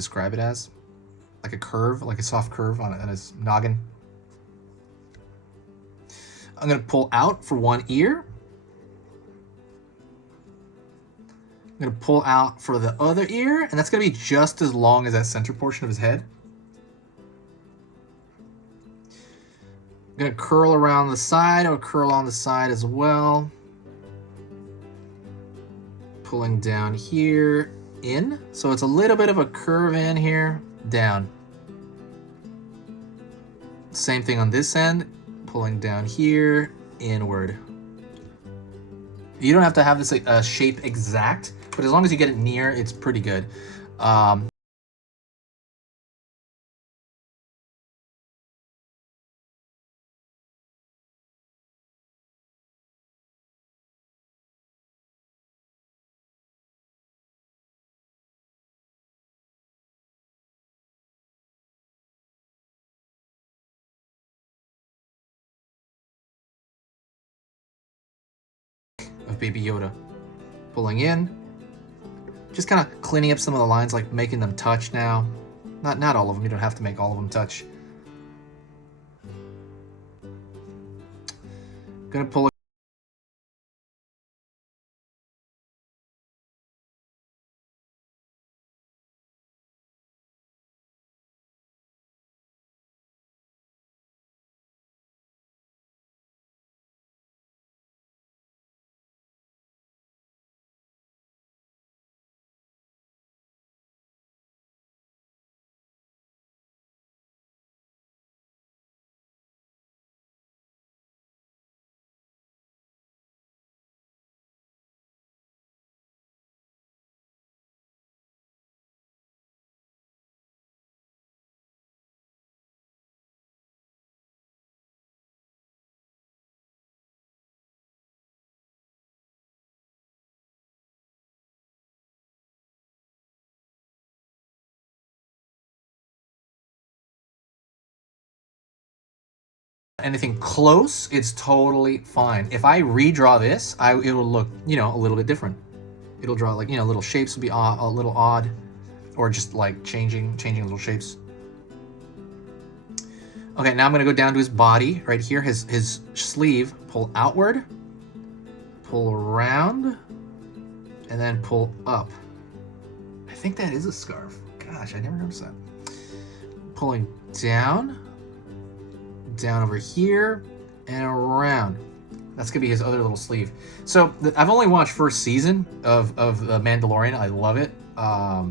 describe it as. Like a curve, like a soft curve on his noggin. I'm going to pull out for one ear. I'm going to pull out for the other ear, and that's going to be just as long as that center portion of his head. I'm going to curl around the side, or curl on the side as well. Pulling down here, in. So it's a little bit of a curve in here, down. Same thing on this end, pulling down here, inward. You don't have to have this shape exact, but as long as you get it near, it's pretty good. Of Baby Yoda. Pulling in. Just kind of cleaning up some of the lines, like making them touch now. Not all of them, you don't have to make all of them touch. Gonna pull it. Anything close, it's totally fine. If I redraw this, it'll look, a little bit different. It'll draw like, little shapes will be a little odd, or just like changing little shapes. Okay, now I'm gonna go down to his body right here, his sleeve. Pull outward, pull around, and then pull up. I think that is a scarf. Gosh, I never noticed that. Pulling down over here, and around. That's gonna be his other little sleeve. So I've only watched first season of The Mandalorian. I love it. I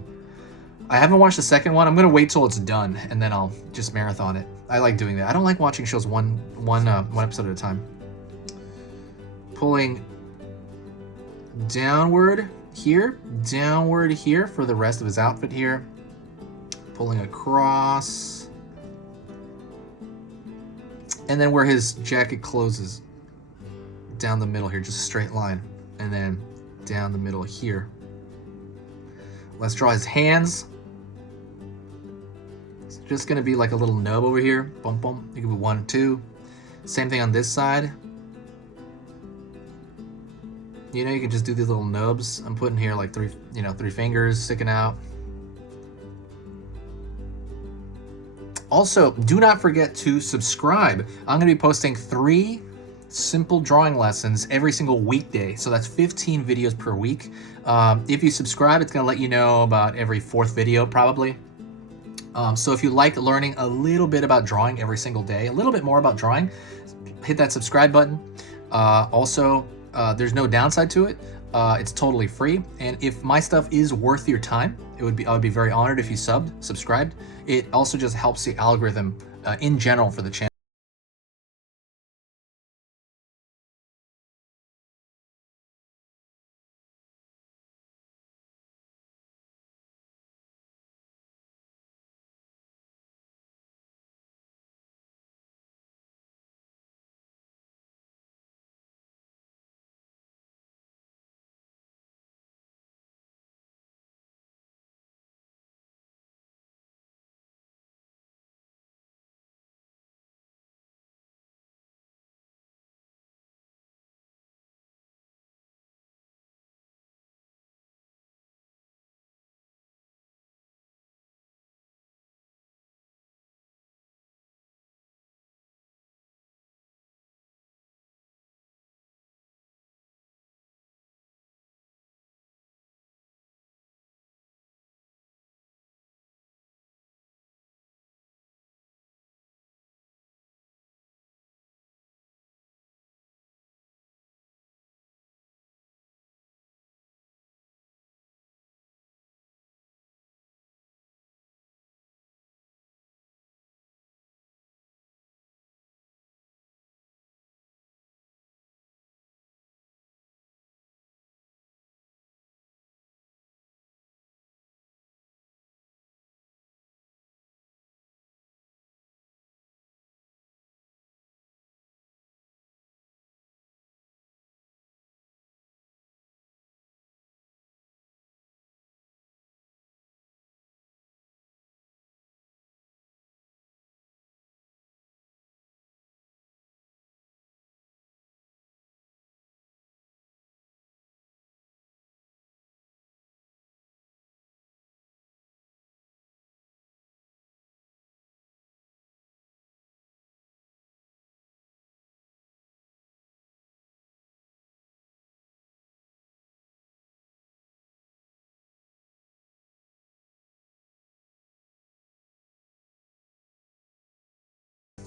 haven't watched the second one. I'm gonna wait till it's done, and then I'll just marathon it. I like doing that. I don't like watching shows one episode at a time. Pulling downward here for the rest of his outfit here. Pulling across. And then where his jacket closes, down the middle here, just a straight line. And then down the middle here. Let's draw his hands. It's just gonna be like a little nub over here. Bum bum. It could be 1, 2. Same thing on this side. You can just do these little nubs. I'm putting here like 3 fingers sticking out. Also, do not forget to subscribe. I'm going to be posting 3 simple drawing lessons every single weekday. So that's 15 videos per week. If you subscribe, it's going to let you know about every 4th video probably. So if you like learning a little bit about drawing every single day, a little bit more about drawing, hit that subscribe button. Also, there's no downside to it. It's totally free, and if my stuff is worth your time, I would be very honored if you subscribed. It also just helps the algorithm in general for the channel.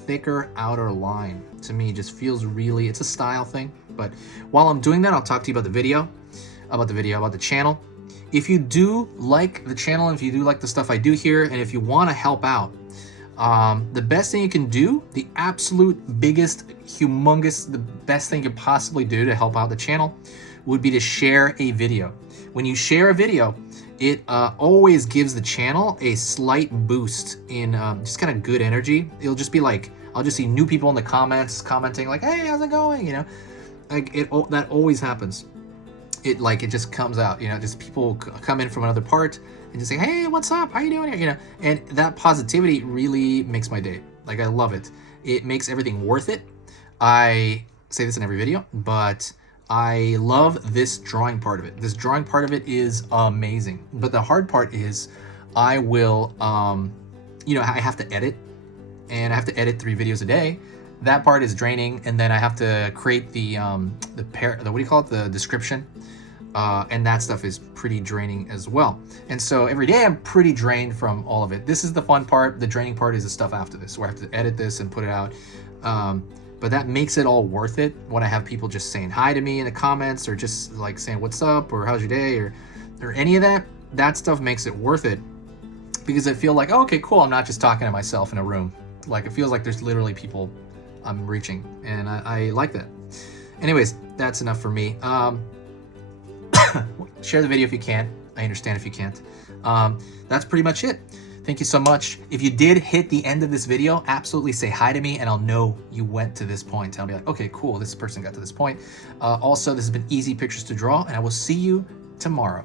thicker outer line. To me, it just feels really, it's a style thing. But while I'm doing that, I'll talk to you about the channel. If you do like the channel, and if you do like the stuff I do here, and if you want to help out, the best thing you can do, the absolute biggest, humongous, the best thing you could possibly do to help out the channel would be to share a video. When you share a video, it always gives the channel a slight boost in just kind of good energy. It'll just be like, I'll just see new people in the comments commenting like, hey, how's it going? You know, like that always happens. It just comes out, you know, just people come in from another part and just say, hey, what's up? How you doing here? You know, and that positivity really makes my day. Like, I love it. It makes everything worth it. I say this in every video, but I love this drawing part of it. This drawing part of it is amazing. But the hard part is I will, you know, I have to edit, and I have to edit 3 videos a day. That part is draining, and then I have to create the what do you call it? The description. And that stuff is pretty draining as well. And so every day I'm pretty drained from all of it. This is the fun part. The draining part is the stuff after this, where I have to edit this and put it out. But that makes it all worth it when I have people just saying hi to me in the comments, or just like saying what's up, or how's your day, or any of that. That stuff makes it worth it, because I feel like, oh, okay, cool, I'm not just talking to myself in a room. Like, it feels like there's literally people I'm reaching, and I like that. Anyways, that's enough for me. Share the video if you can. I understand if you can't. That's pretty much it. Thank you so much. If you did hit the end of this video, absolutely say hi to me, and I'll know you went to this point. I'll be like, okay, cool, this person got to this point. Also, this has been Easy Pictures to Draw, and I will see you tomorrow.